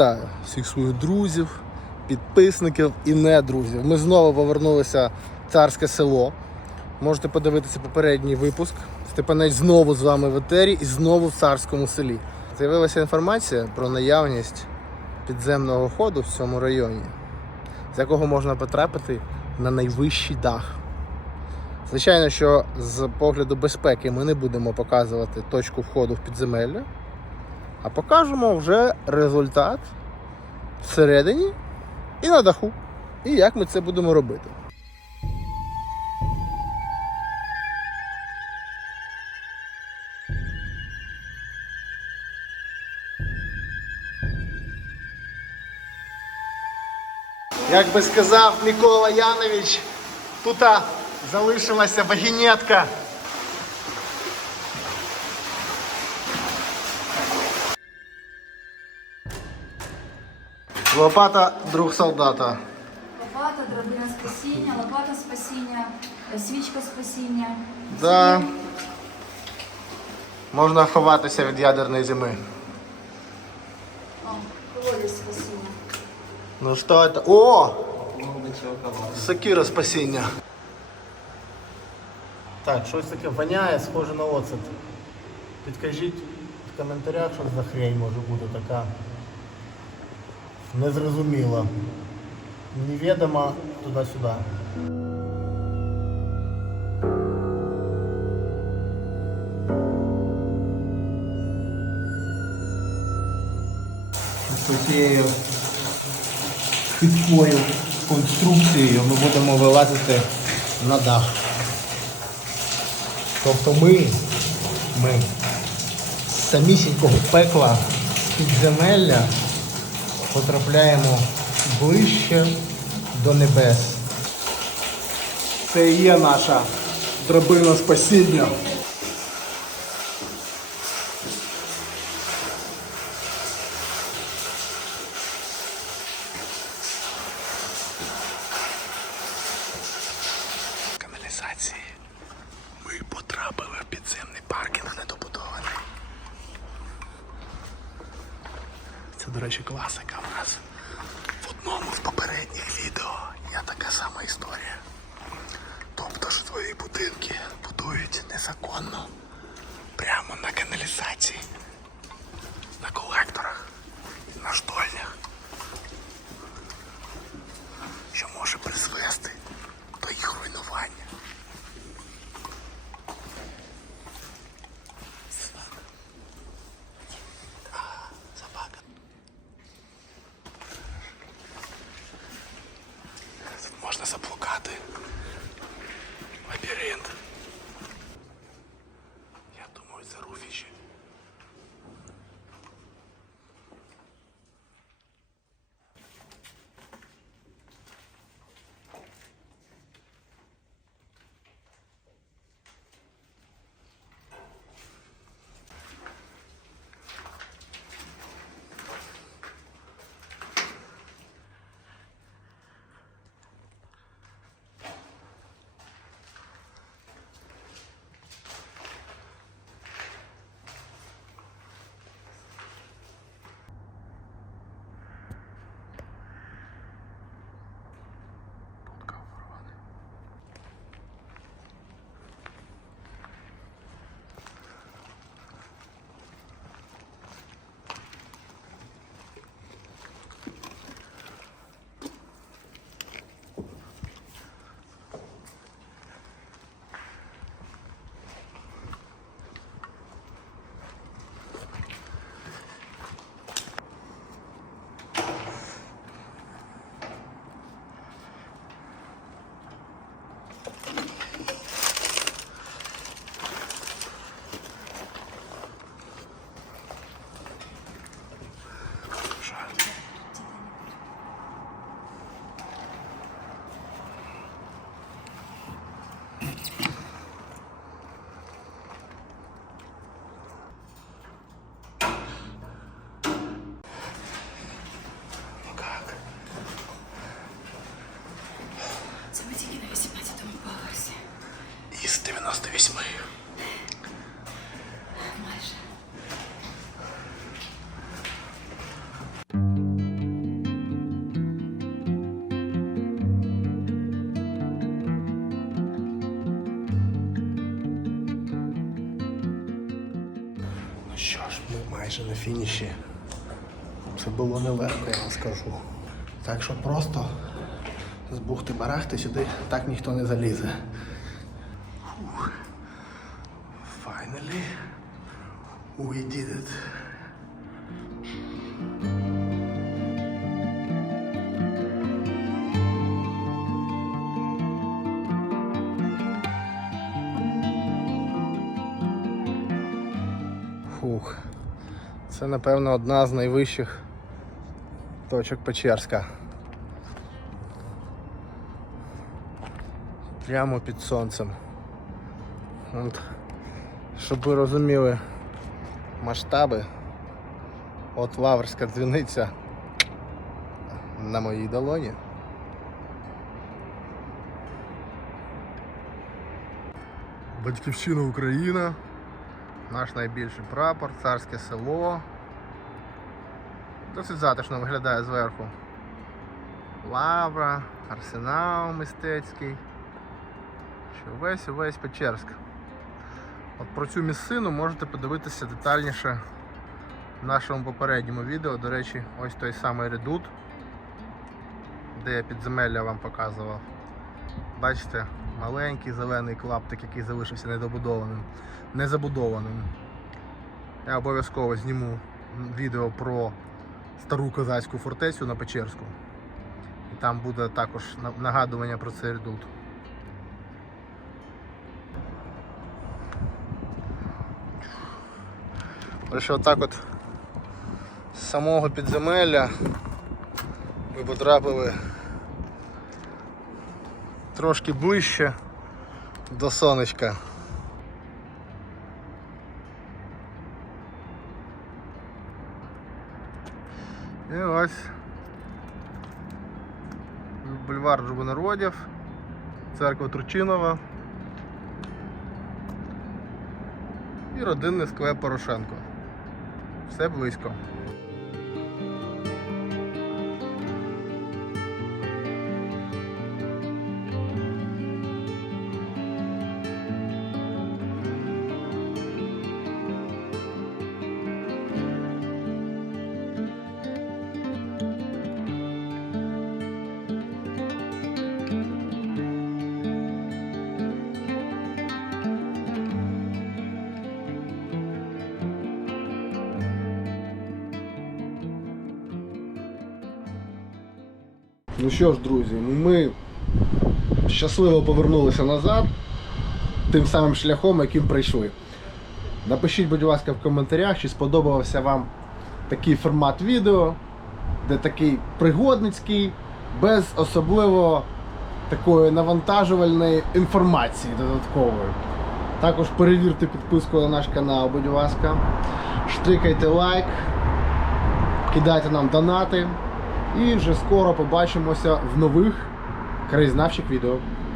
Вітаю всіх своїх друзів, підписників і не друзів. Ми знову повернулися в царське село. Можете подивитися попередній випуск. Степанець знову з вами в етері і знову в царському селі. З'явилася інформація про наявність підземного ходу в цьому районі, з якого можна потрапити на найвищий дах. Звичайно, що з погляду безпеки ми не будемо показувати точку входу в підземелля, а покажемо вже результат всередині і на даху. І як ми це будемо робити. Як би сказав Микола Янович, тут залишилася вагінетка. Лопата друг солдата. Лопата, драбина спасіння, лопата спасіння, е, свічка спасіння. Да. Можна ховатися від ядерної зими. О, колодязь спасіння. Ну що це? О! Сокира спасіння. Так, щось таке воняє, схоже на оцет. Підкажіть в коментарях, що за хрень може бути така. Незрозуміла. Невідома туди-сюди. Цією хиткою конструкцією ми будемо вилазити на дах. Тобто ми, ми з самісінького пекла підземелля потрапляємо ближче до небес. Це і є наша драбина спасіння. каналізації. Ми потрапили в підземний паркінг недобудований. Це, до речі, класика в нас. В одному з попередніх відео є така сама історія. Тобто житлові будинки будують незаконно. Прямо на каналізації, на колекторах, на штольнях. Майже на фініші. Це було нелегко, я вам скажу. Так що просто з бухти барахти сюди так ніхто не залізе. Finally, we did it. Фух. Це, напевно, одна з найвищих точок Печерська. Прямо під сонцем. От. Щоб ви розуміли масштаби, от Лаврська дзвіниця на моїй долоні. Батьківщина Україна. Наш найбільший прапор, царське село. Досить затишно виглядає зверху. Лавра, арсенал мистецький. Що весь увесь Печерськ. От про цю місцину можете подивитися детальніше в нашому попередньому відео. До речі, ось той самий редут, де я підземелля вам показував. Бачите, маленький зелений клаптик, який залишився недобудованим, незабудованим. Я обов'язково зніму відео про стару козацьку фортецю на Печерську. І там буде також нагадування про цей редут. Лише отак от з самого підземелля ми потрапили трошки ближче до сонечка. І ось бульвар Жубонародів, церква Турчинова і родинний сквер Порошенко. Все близько. Ну що ж, друзі, ми щасливо повернулися назад тим самим шляхом, яким прийшли. Напишіть, будь ласка, в коментарях, чи сподобався вам такий формат відео, де такий пригодницький, без особливо такої навантажувальної інформації додаткової. Також перевірте підписку на наш канал, будь ласка. Штрикайте лайк, кидайте нам донати. І вже скоро побачимося в нових краєзнавчих відео.